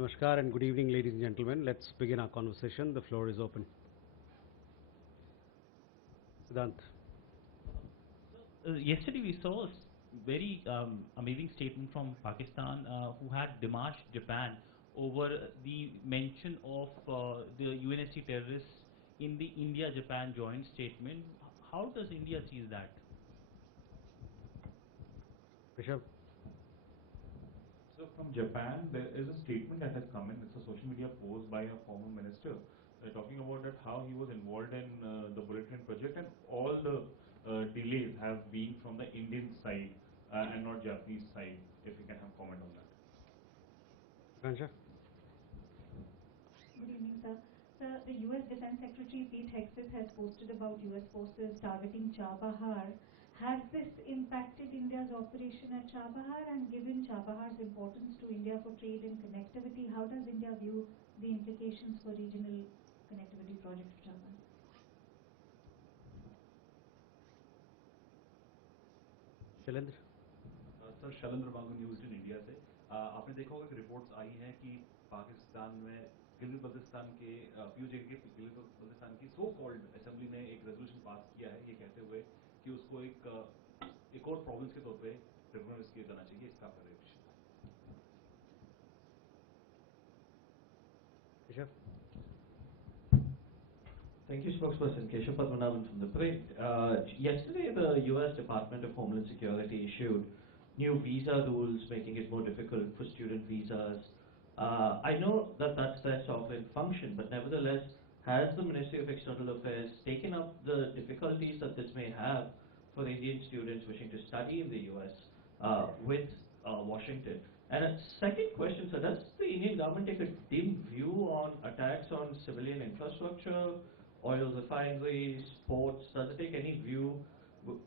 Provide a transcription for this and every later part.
Namaskar and good evening, ladies and gentlemen. Let's begin our conversation. The floor is open. Siddhant. Yesterday we saw a very amazing statement from Pakistan, who had demarched Japan over the mention of the UNSC terrorists in the India-Japan joint statement. How does India see that? Rishabh. So from Japan, there is a statement that has come in. It's a social media post by a former minister talking about that how he was involved in the Bullet Train project, and all the delays have been from the Indian side and not Japanese side. If you can have comment on that. Kansha. Good evening, sir. Sir, the U.S. Defense Secretary Pete Hegseth has posted about U.S. forces targeting Chabahar. Has this impacted India's operation at Chabahar, and given Chabahar's importance to India for trade and connectivity, how does India view the implications for regional connectivity project of Chabahar? Shailendra. Sir Shailendra Bangu news in India से आपने देखा होगा कि reports आई हैं कि पाकिस्तान में गिलगित बल्तिस्तान के PoJ के गिलगित बल्तिस्तान की सो कॉल्ड असेंबली ने एक रेजोल्यूशन पास किया है ये कहते हुए कि उसको एक और प्रोविंस के तौर पे रिकॉग्नाइज किया जाना चाहिए. इसका आपका reaction? Rishabh. Thank you, spokesperson Keshav Padmanabhan from the print. Yesterday, the U.S. Department of Homeland Security issued new visa rules, making it more difficult for student visas. I know that that's their sovereign function, but nevertheless, has the Ministry of External Affairs taken up the difficulties that this may have for Indian students wishing to study in the U.S. With Washington? And a second question, sir, does the Indian government take a dim view on attacks on civilian infrastructure, oil refineries, ports? Does it take any view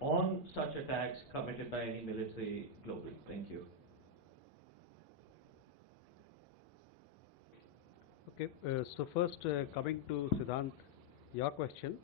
on such attacks committed by any military globally? Thank you. Okay, so first coming to Siddhant, your question,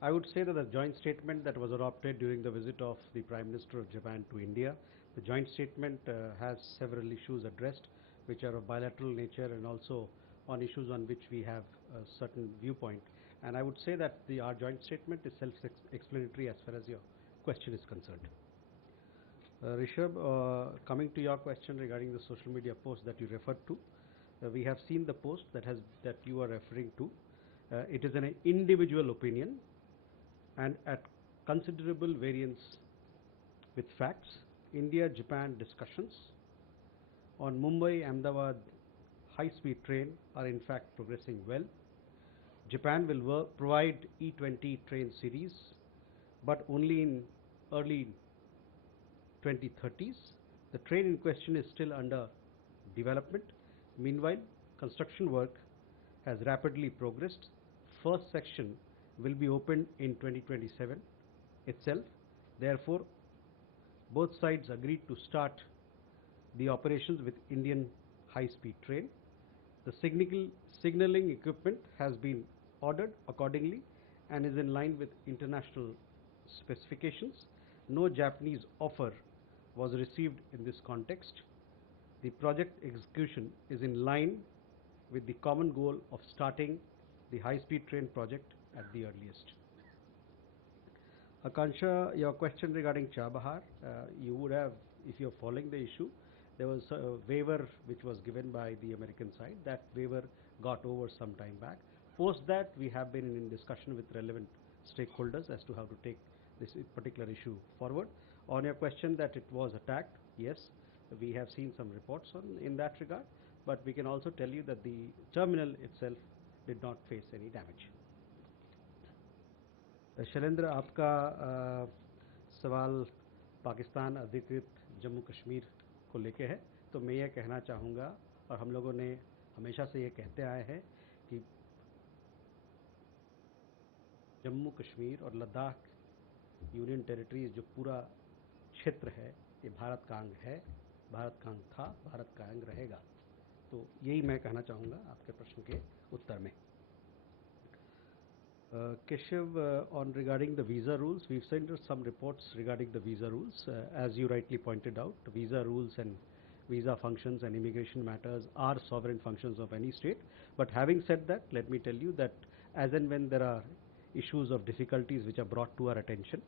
I would say that the joint statement that was adopted during the visit of the Prime Minister of Japan to India, the joint statement has several issues addressed which are of bilateral nature and also on issues on which we have a certain viewpoint. And I would say that our joint statement is self-explanatory as far as your question is concerned. Rishabh, coming to your question regarding the social media post that you referred to, we have seen the post that you are referring to. It is an individual opinion and at considerable variance with facts. India-Japan discussions on Mumbai-Ahmedabad high-speed train are in fact progressing well. Japan will provide E20 train series, but only in early 2030s. The train in question is still under development. Meanwhile, construction work has rapidly progressed. First section will be opened in 2027 itself. Therefore, both sides agreed to start the operations with Indian high-speed train. The signaling equipment has been ordered accordingly and is in line with international specifications. No Japanese offer was received in this context. The project execution is in line with the common goal of starting the high-speed train project at the earliest. Akansha, your question regarding Chabahar, you would have, if you're following the issue, there was a waiver which was given by the American side. That waiver got over some time back. Post that, we have been in discussion with relevant stakeholders as to how to take this particular issue forward. On your question that it was attacked, yes, we have seen some reports in that regard, but we can also tell you that the terminal itself did not face any damage. Shailendra, आपका सवाल पाकिस्तान अधिकृत जम्मू कश्मीर को लेके है, तो मैं ये कहना चाहूँगा और हम लोगों ने हमेशा से ये कहते आए हैं कि जम्मू कश्मीर और लद्दाख यूनियन टेरिटरीज जो पूरा क्षेत्र है ये भारत का अंग है, भारत का अंग था, भारत का अंग रहेगा. तो यही मैं कहना चाहूँगा आपके प्रश्न के उत्तर में. Keshav, on regarding the visa rules, we've sent some reports regarding the visa rules. As you rightly pointed out, visa rules and visa functions and immigration matters are sovereign functions of any state. But having said that, let me tell you that as and when there are issues of difficulties which are brought to our attention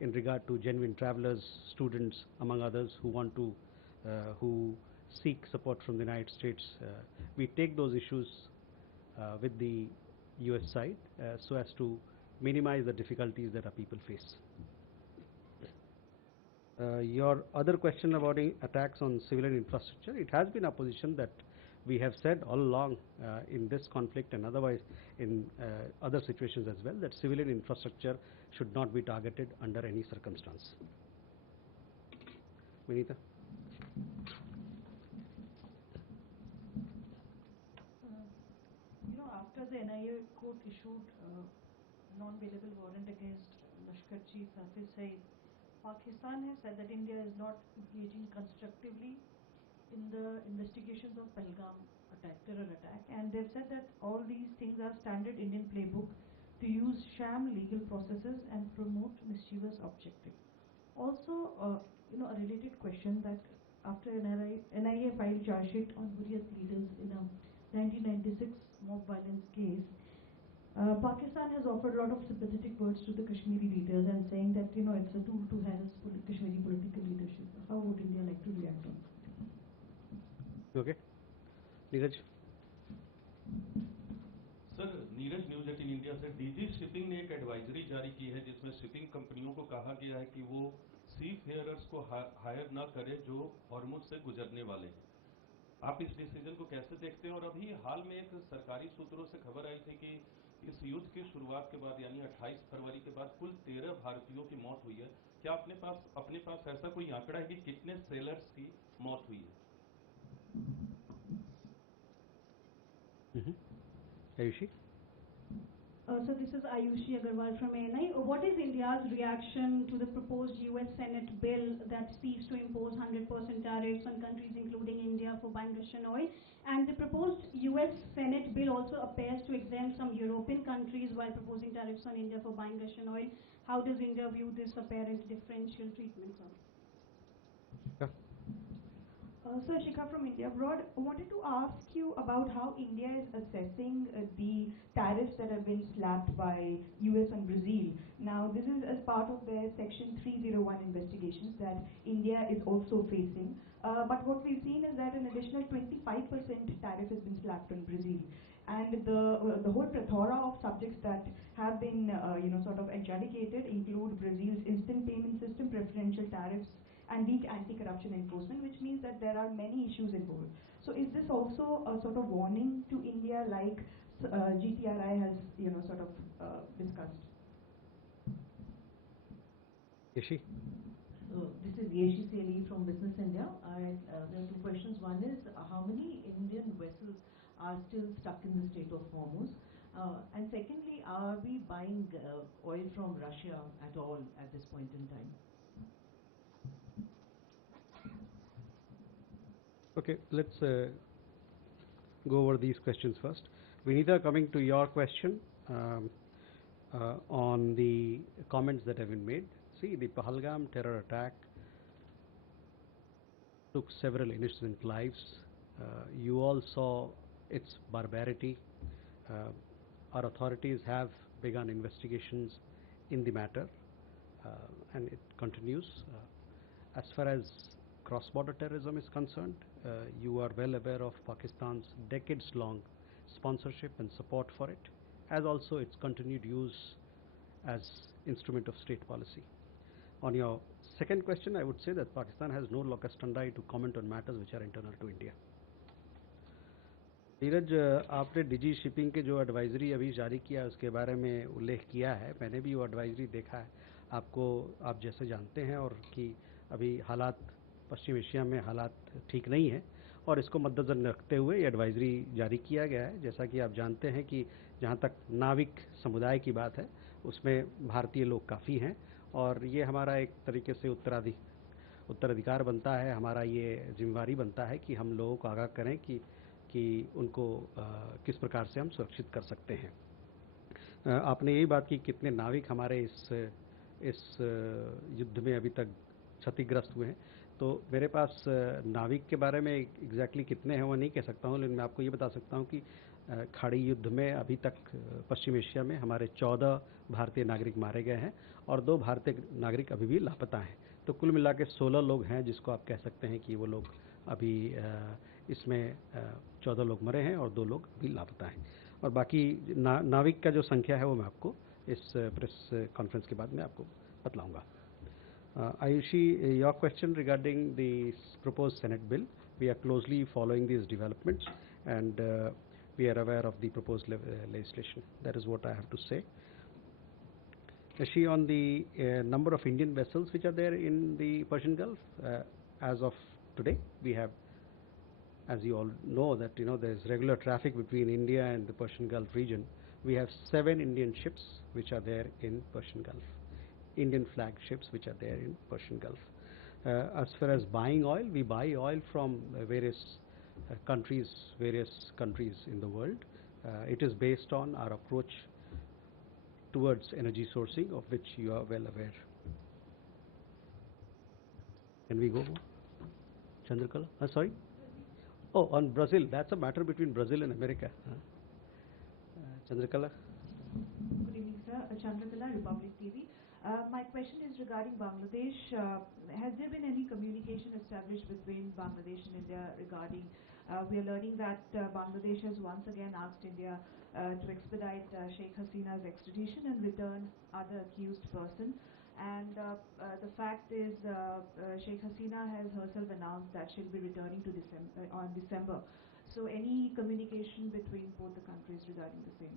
in regard to genuine travelers, students, among others, who want to who seek support from the United States, we take those issues with the US side so as to minimize the difficulties that our people face. Your other question about attacks on civilian infrastructure, it has been our position that we have said all along in this conflict and otherwise in other situations as well, that civilian infrastructure should not be targeted under any circumstance. Vinita? After the NIA court issued non-bailable warrant against Lashkar Chief Hafiz Saeed, Pakistan has said that India is not engaging constructively in the investigations of Pahalgam terror attack, and they've said that all these things are standard Indian playbook to use sham legal processes and promote mischievous objectives. Also, a related question that after NIA filed charge sheet on Hurriyat leaders in a 1996 mob violence case, Pakistan has offered a lot of sympathetic words to the Kashmiri leaders and saying that it's a tool to harass Kashmiri political leadership. How would India like to react on that? Okay. Neeraj? Sir, Neeraj news 18 India से DG shipping ने एक advisory जारी की है जिसमें shipping कंपनियों को कहा गया है कि वो सी फेयरर्स को हायर न करें जो हॉर्मुज से गुजरने वाले हैं। आप इस डिसीजन को कैसे देखते हैं? और अभी हाल में एक सरकारी सूत्रों से खबर आई थी कि इस युद्ध की शुरुआत के बाद यानी 28 फरवरी के बाद कुल 13 भारतीयों की मौत हुई है। क्या अपने पास ऐसा कोई आंकड़ा है कि कितने सेलर्स की मौत हुई है? Ayushi? So this is Ayushi Agarwal from ANI. What is India's reaction to the proposed US Senate bill that seeks to impose 100% tariffs on countries including India for buying Russian oil? And the proposed US Senate bill also appears to exempt some European countries while proposing tariffs on India for buying Russian oil. How does India view this apparent differential treatment? Sir, Shikha from India Abroad. I wanted to ask you about how India is assessing the tariffs that have been slapped by US and Brazil. Now, this is as part of their Section 301 investigations that India is also facing. But what we've seen is that an additional 25% tariff has been slapped on Brazil. And the whole plethora of subjects that have been sort of adjudicated include Brazil's instant payment system, preferential tariffs, and weak anti-corruption enforcement, which means that there are many issues involved. So is this also a sort of warning to India like GTRI has discussed? Yeshi? This is Yeshi Seli from Business India. There are two questions. One is how many Indian vessels are still stuck in the Strait of Hormuz? And secondly, are we buying oil from Russia at all at this point in time? Okay, let's go over these questions first. Vinita, coming to your question on the comments that have been made. See, the Pahalgam terror attack took several innocent lives. You all saw its barbarity. Our authorities have begun investigations in the matter and it continues. As far as cross-border terrorism is concerned, you are well aware of Pakistan's decades-long sponsorship and support for it, as also its continued use as instrument of state policy. On your second question, I would say that Pakistan has no locus standi to comment on matters which are internal to India. Neeraj, आपने डिजी shipping के जो advisory अभी जारी किया है उसके बारे में उल्लेख किया है। मैंने भी वो एडवाइजरी देखा है। आप जैसे जानते हैं और कि अभी हालात पश्चिम एशिया में हालात ठीक नहीं है और इसको मद्देनजर रखते हुए ये एडवाइजरी जारी किया गया है। जैसा कि आप जानते हैं कि जहाँ तक नाविक समुदाय की बात है उसमें भारतीय लोग काफ़ी हैं और ये हमारा एक तरीके से उत्तराधिकार बनता है, हमारा ये जिम्मेवारी बनता है कि हम लोगों को आगाह करें कि उनको किस प्रकार से हम सुरक्षित कर सकते हैं। आपने यही बात की कितने नाविक हमारे इस युद्ध में अभी तक क्षतिग्रस्त हुए हैं। तो मेरे पास नाविक के बारे में एग्जैक्टली कितने हैं वो नहीं कह सकता हूँ, लेकिन मैं आपको ये बता सकता हूँ कि खाड़ी युद्ध में अभी तक पश्चिम एशिया में हमारे 14 भारतीय नागरिक मारे गए हैं और 2 भारतीय नागरिक अभी भी लापता हैं। तो कुल मिला के 16 लोग हैं जिसको आप कह सकते हैं कि वो लोग अभी इसमें 14 लोग मरे हैं और 2 लोग अभी लापता हैं। और बाकी नाविक का जो संख्या है वो मैं आपको इस प्रेस कॉन्फ्रेंस के बाद में आपको बतलाऊंगा। Ayushi, your question regarding the proposed Senate bill, we are closely following these developments and we are aware of the proposed legislation. That is what I have to say. Ayushi, on the number of Indian vessels which are there in the Persian Gulf, as of today, we have, as you all know, that there is regular traffic between India and the Persian Gulf region. We have 7 Indian ships which are there in Persian Gulf. Indian flag ships which are there in Persian Gulf. As far as buying oil, we buy oil from various countries in the world. It is based on our approach towards energy sourcing, of which you are well aware. Can we go more? Chandrakala? Sorry? Oh, on Brazil. That's a matter between Brazil and America. Chandrakala? Good evening, sir. Chandrakala, Republic TV. My question is regarding Bangladesh. Has there been any communication established between Bangladesh and India regarding, we are learning that Bangladesh has once again asked India to expedite Sheikh Hasina's extradition and return other accused person. And the fact is Sheikh Hasina has herself announced that she'll be returning to December. So any communication between both the countries regarding the same?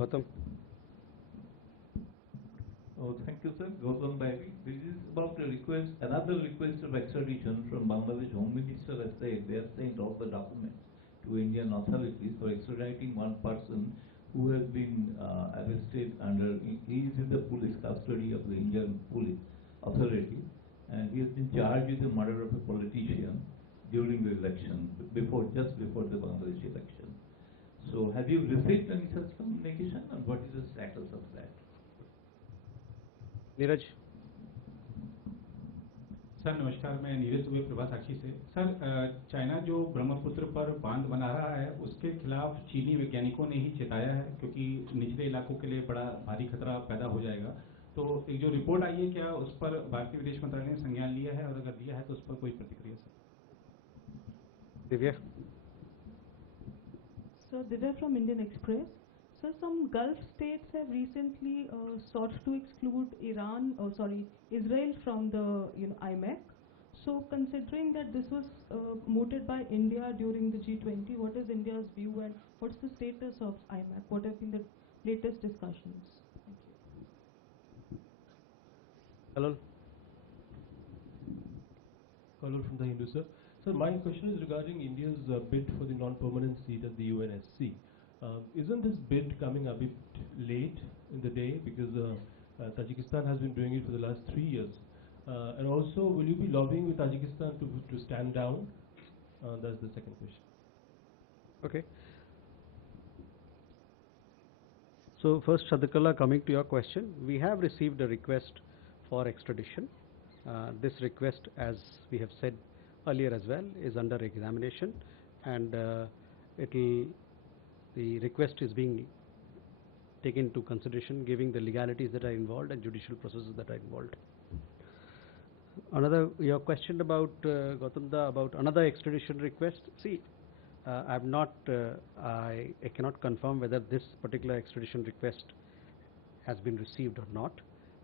Gautam? Oh, thank you, sir. Gautam Baby. This is about a request, another request of extradition from Bangladesh Home Minister has said they have sent all the documents to Indian authorities for extraditing one person who has been arrested he is in the police custody of the Indian police authority, and he has been charged with the murder of a politician during the election, just before the Bangladesh election. So have you received any such communication, and what is the status of that? Neeraj? Sir नमस्कार, मैं नीरज दुबे प्रभा साक्षी से। Sir China जो ब्रह्मपुत्र पर बांध बना रहा है उसके खिलाफ चीनी वैज्ञानिकों ने ही चेताया है, क्योंकि निचले इलाकों के लिए बड़ा भारी खतरा पैदा हो जाएगा। तो एक जो रिपोर्ट आई है, क्या उस पर भारतीय विदेश मंत्रालय ने संज्ञान लिया है, और अगर लिया है तो उस पर कोई प्रतिक्रिया? Sir Divya? So Divya from Indian Express. So some Gulf states have recently sought to exclude Israel from the IMEC. So considering that this was mooted by India during the G20, what is India's view and what's the status of IMEC? What have been the latest discussions? Thank you. Hello. Hello from the Hindu, sir. Sir, my question is regarding India's bid for the non-permanent seat at the UNSC. Isn't this bid coming a bit late in the day, because Tajikistan has been doing it for the last 3 years? And also, will you be lobbying with Tajikistan to stand down? That's the second question. Okay. So first, Shadakala, coming to your question, we have received a request for extradition. This request, as we have said earlier as well, is under examination, and the request is being taken into consideration, giving the legalities that are involved and judicial processes that are involved. Your question about Gautamda, about another extradition request. See, I cannot confirm whether this particular extradition request has been received or not.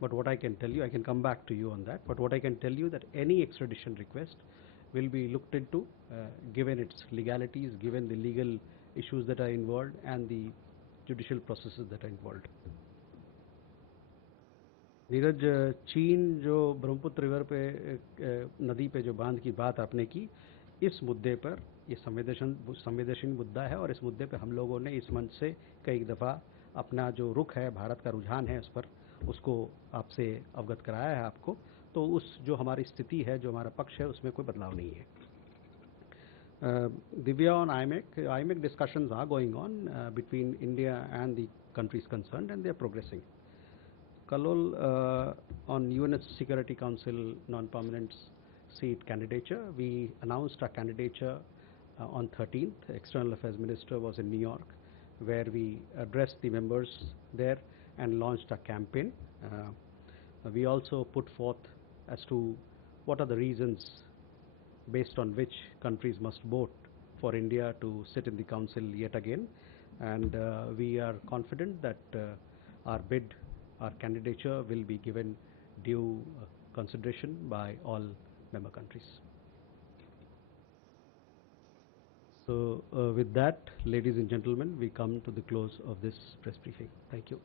But what I can tell you, I can come back to you on that. But what I can tell you that any extradition request will be looked into, given its legalities, given the legal issues that are involved and the judicial processes that are involved. Neeraj, चीन जो Brahmaputra river पे नदी पे जो बांध की बात आपने की, इस मुद्दे पर ये संवेदनशील मुद्दा है, और इस मुद्दे पे हम लोगों ने इस मंच से कई दफ़ा अपना जो रुख है, भारत का रुझान है, उस पर उसको आपसे अवगत कराया है आपको। तो उस जो हमारी स्थिति है, जो हमारा पक्ष है, उसमें कोई बदलाव नहीं है। Divya, on IMEC discussions are going on between India and the countries concerned, and they are progressing. Kalol, on UN Security Council non-permanent seat candidature, we announced our candidature on 13th. External Affairs Minister was in New York, where we addressed the members there and launched a campaign. We also put forth as to what are the reasons based on which countries must vote for India to sit in the council yet again, and we are confident that our bid, our candidature will be given due consideration by all member countries. So with that, ladies and gentlemen, we come to the close of this press briefing. Thank you.